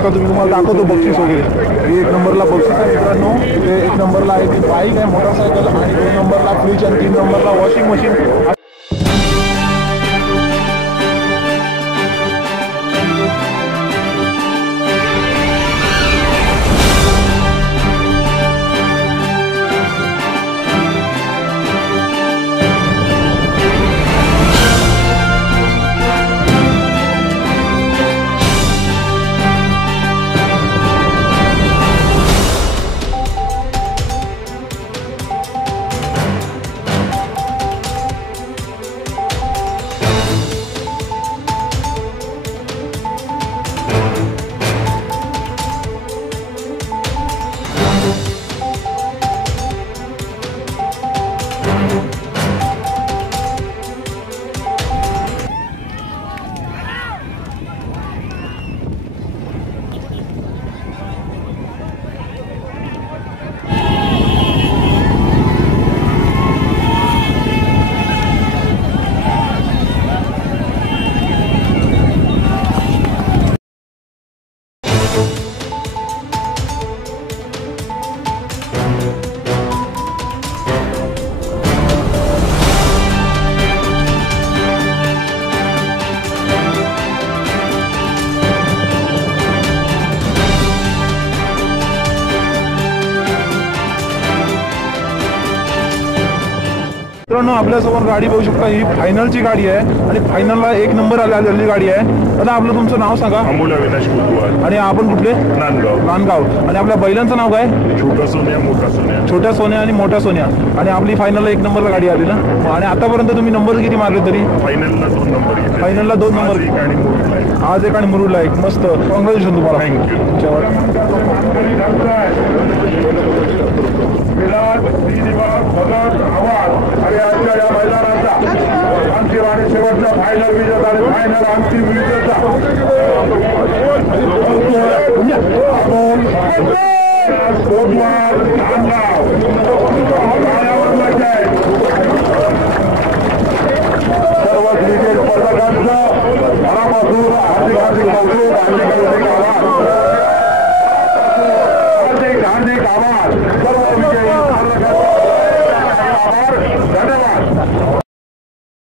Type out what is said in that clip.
शकता तुम्ही, तुम्हाला दाखवतो बक्षीस वगैरे। एक नंबरला बक्षीस आहे मित्रांनो, ते एक नंबरला आहे ती बाईक आहे, मोटरसायकल, आणि 2 नंबरला फ्रीज आणि 3 नंबरला वॉशिंग मशीन। मित्रांनो आपल्यासमोर गाडी बघू शकता, ही फायनलची गाडी आहे आणि फायनलला 1 नंबर आलेली गाडी आहे। आता आपलं तुमचं नाव सांगा? अमोल अविनाश कुतवाल। आणि आपण कुठले? नांदगाव। आणि आपल्या बैलांचं नाव काय? छोटा सोन्या मोठा सोन्या। छोट्या सोन्या आणि मोठा सोन्या। आणि आपली फायनलला 1 नंबरला गाडी आली ना। आणि आतापर्यंत तुम्ही नंबर किती मारले तरी? फायनलला 2 नंबर घेतले। फायनलला 2 नंबर, आज 1 आणि मुरुडला 1। मस्त, कॉंग्रॅच्युलेशन तुम्हाला। थँक्यू। आणि आजच्या या मैदानाचा अंतिम आणि शेवटचा फायनल विजेता आणि फायनल अंतिम विजेता सर्व क्रिकेट स्पर्धकांचं मनापासून हार्दिक कौतुक, हार्दिक आभार, सर्व